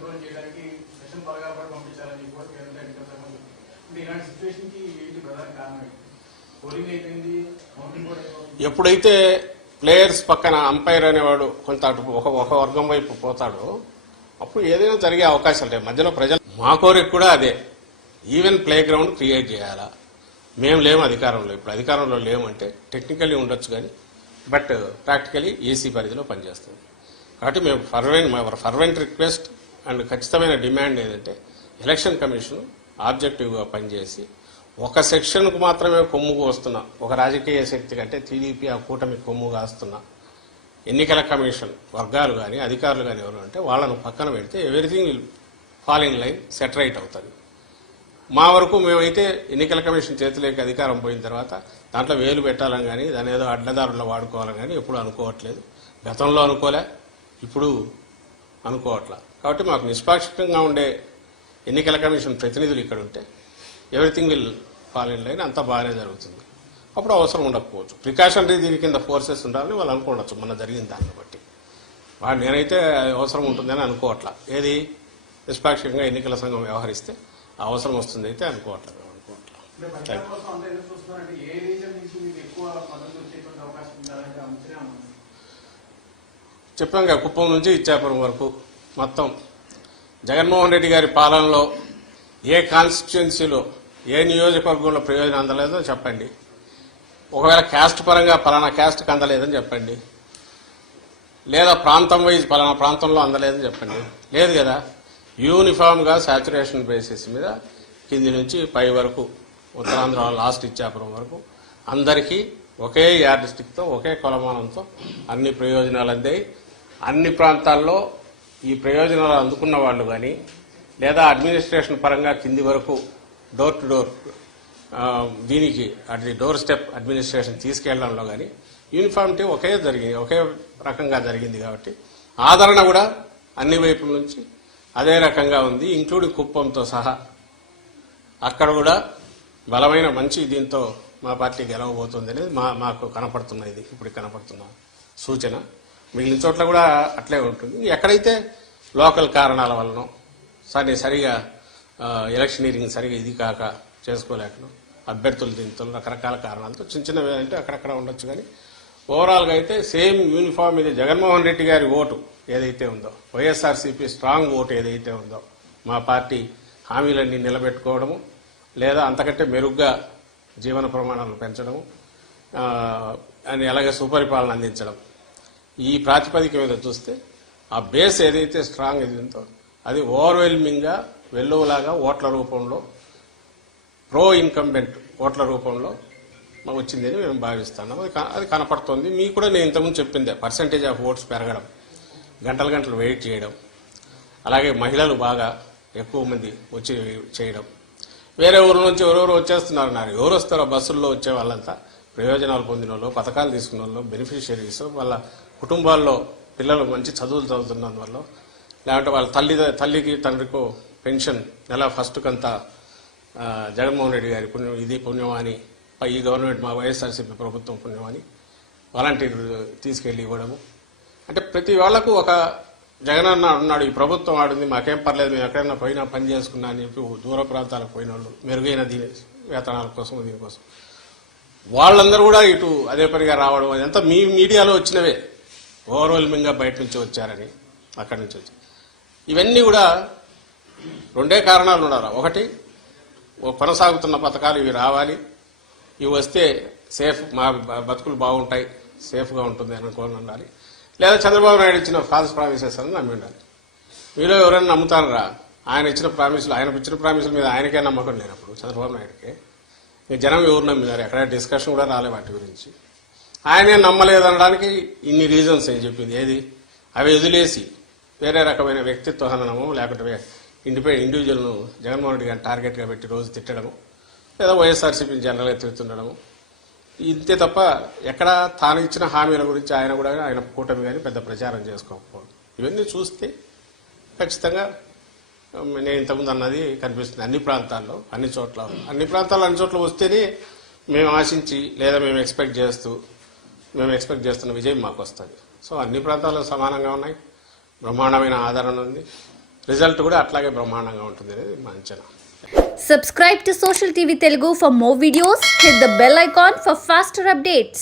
Control చేయడానికి session త్వరగా పంపించాలని ఇలాంటి సిచ్యువేషన్ కి ఏంటి ప్రధాన కారణం? పోలింగ్ అయిపోయింది, కౌంటింగ్ కూడా ఎప్పుడైతే ప్లేయర్స్ పక్కన అంపైర్ అనేవాడు కొంత ఒక వర్గం వైపు పోతాడో అప్పుడు ఏదైనా జరిగే అవకాశాలు లేవు. మధ్యలో ప్రజలు మా కోరిక కూడా అదే, ఈవెన్ ప్లే గ్రౌండ్ క్రియేట్ చేయాలా. మేము లేము అధికారంలో, ఇప్పుడు అధికారంలో లేమంటే టెక్నికల్లీ ఉండొచ్చు కానీ బట్ ప్రాక్టికలీ ఏసీ పరిధిలో పనిచేస్తుంది. కాబట్టి మేము ఫర్వెంట్ రిక్వెస్ట్ అండ్ ఖచ్చితమైన డిమాండ్ ఏంటంటే ఎలక్షన్ కమిషన్ ఆబ్జెక్టివ్గా పనిచేసి ఒక సెక్షన్కు మాత్రమే కొమ్ముకు వస్తున్నా, ఒక రాజకీయ శక్తి కంటే టీడీపీ ఆ కూటమి కొమ్ము కాస్తున్నా ఎన్నికల కమిషన్ వర్గాలు కానీ అధికారులు కానీ ఎవరు అంటే వాళ్ళను పక్కన పెడితే everything will fall in line, set right అవుతుంది. మా వరకు మేమైతే ఎన్నికల కమిషన్ చేతిలోకి అధికారం పోయిన తర్వాత దాంట్లో వేలు పెట్టాలని కానీ దాని ఏదో అడ్డదారుల్లో వాడుకోవాలని కానీ ఎప్పుడు అనుకోవట్లేదు. గతంలో అనుకోలే, ఇప్పుడు అనుకోవట్లా. కాబట్టి మాకు నిష్పాక్షికంగా ఉండే ఎన్నికల కమిషన్ ప్రతినిధులు ఇక్కడ ఉంటే everything will fall in line, అంతా బాగానే జరుగుతుంది. అప్పుడు అవసరం ఉండకపోవచ్చు, ప్రికాషనరీ దీని కింద ఫోర్సెస్ ఉండాలని వాళ్ళు అనుకోవచ్చు. మొన్న జరిగిన దాన్ని బట్టి నేనైతే అవసరం ఉంటుందని అనుకోవట్లా. ఏది నిష్పాక్షికంగా ఎన్నికల సంఘం వ్యవహరిస్తే అవసరం వస్తుంది అయితే అనుకోవట్లేదు. చెప్పాం కదా, కుప్పం నుంచి ఇచ్చాపురం వరకు మొత్తం జగన్మోహన్ రెడ్డి గారి పాలనలో ఏ కాన్స్టిట్యుయెన్సీలో ఏ నియోజకవర్గంలో ప్రయోజనం అందలేదో చెప్పండి. ఒకవేళ క్యాస్ట్ పరంగా పలానా క్యాస్ట్కి అందలేదని చెప్పండి, లేదా ప్రాంతం వైజ్ పలానా ప్రాంతంలో అందలేదని చెప్పండి. లేదు కదా, యూనిఫామ్గా సాచురేషన్ బేసిస్ మీద కింది నుంచి పై వరకు ఉత్తరాంధ్ర లాస్ట్ ఇచ్చాపురం వరకు అందరికీ ఒకే యార్డ్ స్టిక్తో ఒకే కొలమానంతో అన్ని ప్రయోజనాలు అందాయి. అన్ని ప్రాంతాల్లో ఈ ప్రయోజనాలు అందుకున్న వాళ్ళు కానీ లేదా అడ్మినిస్ట్రేషన్ పరంగా కింది వరకు డోర్ టు డోర్ దీనికి అది డోర్ స్టెప్ అడ్మినిస్ట్రేషన్ తీసుకెళ్లడంలో కానీ యూనిఫామిటీ ఒకే రకంగా జరిగింది. కాబట్టి ఆదరణ కూడా అన్ని వైపుల నుంచి అదే రకంగా ఉంది, ఇంక్లూడింగ్ కుప్పంతో సహా. అక్కడ కూడా బలమైన మంచి దీంతో మా పార్టీ గెలవబోతుంది అనేది మాకు కనపడుతున్నది, ఇప్పుడు కనపడుతున్న సూచన. మిగిలిన చోట్ల కూడా అట్లే ఉంటుంది. ఎక్కడైతే లోకల్ కారణాల వలన సరిగా ఎలక్షనీరింగ్ సరిగా ఇది కాక చేసుకోలేకను అభ్యర్థులు దీంతో రకరకాల కారణాలతో చిన్నవి అంటే అక్కడక్కడ ఉండొచ్చు. కానీ ఓవరాల్గా అయితే సేమ్ యూనిఫామ్ ఇది జగన్మోహన్ రెడ్డి గారి ఓటు ఏదైతే ఉందో, వైఎస్ఆర్సీపీ స్ట్రాంగ్ ఓటు ఏదైతే ఉందో, మా పార్టీ హామీలన్నీ నిలబెట్టుకోవడము లేదా అంతకంటే మెరుగ్గా జీవన ప్రమాణాలను పెంచడము అని అలాగే సుపరిపాలన అందించడం, ఈ ప్రాతిపదిక మీద చూస్తే ఆ బేస్ ఏదైతే స్ట్రాంగ్ ఇది ఉందో అది ఓవర్వెల్మింగ్గా వెల్లువలాగా ఓట్ల రూపంలో ప్రో ఇన్కంబెంట్ ఓట్ల రూపంలో వచ్చిందని మేము భావిస్తున్నాం. అది కనపడుతోంది. మీకు కూడా నేను ఇంతకుముందు చెప్పిందే, పర్సంటేజ్ ఆఫ్ ఓట్స్ పెరగడం, గంటలు వెయిట్ చేయడం, అలాగే మహిళలు బాగా ఎక్కువ మంది వచ్చి చేయడం. వేరే ఊరు నుంచి ఎవరెవరు వచ్చేస్తున్నారు, ఎవరు వస్తారో బస్సుల్లో వచ్చే వాళ్ళంతా ప్రయోజనాలు పొందిన వాళ్ళు, పథకాలు తీసుకున్న వాళ్ళు, బెనిఫిషియరీస్, వాళ్ళ కుటుంబాల్లో పిల్లలు మంచి చదువులు చదువుతున్నందువల్ల, లేదంటే వాళ్ళ తల్లికి తండ్రికో పెన్షన్ నెల ఫస్ట్కంతా జగన్మోహన్ రెడ్డి గారి పుణ్యం, ఇది పుణ్యం అని ఈ గవర్నమెంట్ మా వైఎస్ఆర్సీపీ ప్రభుత్వం పుణ్యం అని వాలంటీర్ తీసుకెళ్లి ఇవ్వడము. అంటే ప్రతి వాళ్లకు ఒక జగనన్న ఉన్నాడు, ఈ ప్రభుత్వం ఆడింది, మాకేం పర్లేదు, మేము ఎక్కడైనా పోయినా పని చేసుకున్నా అని చెప్పి దూర ప్రాంతాలకు పోయిన వాళ్ళు మెరుగైన వేతనాల కోసం దీనికోసం వాళ్ళందరూ కూడా ఇటు అదే పనిగా రావడం, అదంతా మీ మీడియాలో వచ్చినవే, ఓవర్వెల్మింగ్గా బయట నుంచి వచ్చారని అక్కడి నుంచి వచ్చి. ఇవన్నీ కూడా రెండే కారణాలు ఉండాలి. ఒకటి, కొనసాగుతున్న పథకాలు ఇవి రావాలి, ఇవి వస్తే సేఫ్, మా బతుకులు బాగుంటాయి, సేఫ్గా ఉంటుంది అనుకోని ఉండాలి. లేదా చంద్రబాబు నాయుడు ఇచ్చిన ఫాల్స్ ప్రామిసెస్ అని నమ్మి ఉండాలి. మీలో ఎవరైనా నమ్ముతారా? ఆయన ఇచ్చిన ప్రామిసుల మీద ఆయనకే నమ్మకం లేనప్పుడు చంద్రబాబు నాయుడుకే జనం ఎవరు నమ్మినారు? ఎక్కడ డిస్కషన్ కూడా రాలే వాటి గురించి. ఆయనే నమ్మలేదనడానికి ఇన్ని రీజన్స్ అని చెప్పింది. ఏది? అవి వదిలేసి వేరే రకమైన వ్యక్తిత్వ హననము, లేకుంటే ఇండివిజువల్ను జగన్మోహన్ రెడ్డి గారిని టార్గెట్గా పెట్టి రోజు తిట్టడము, లేదా వైఎస్ఆర్సీపీని జనరల్గా తిరుగుతుండడము, ఇంతే తప్ప ఎక్కడ తాను ఇచ్చిన హామీల గురించి ఆయన కూడా ఆయన కూటమి కానీ పెద్ద ప్రచారం చేసుకోకపోవడం. ఇవన్నీ చూస్తే ఖచ్చితంగా నేను ఇంతకుముందు అన్నది కనిపిస్తుంది. అన్ని ప్రాంతాల్లో అన్ని చోట్ల వస్తేనే మేము ఆశించి లేదా మేము ఎక్స్పెక్ట్ చేస్తున్న విజయం మాకు వస్తుంది. సో అన్ని ప్రాంతాల్లో సమానంగా ఉన్నాయి, బ్రహ్మాండమైన ఆదరణ ఉంది. రిజల్ట్ కూడా అట్లాగే బ్రహ్మాండంగా ఉంటుంది అనేది మా అంచనా. Subscribe to Social TV Telugu for more videos. Hit the bell icon for faster updates.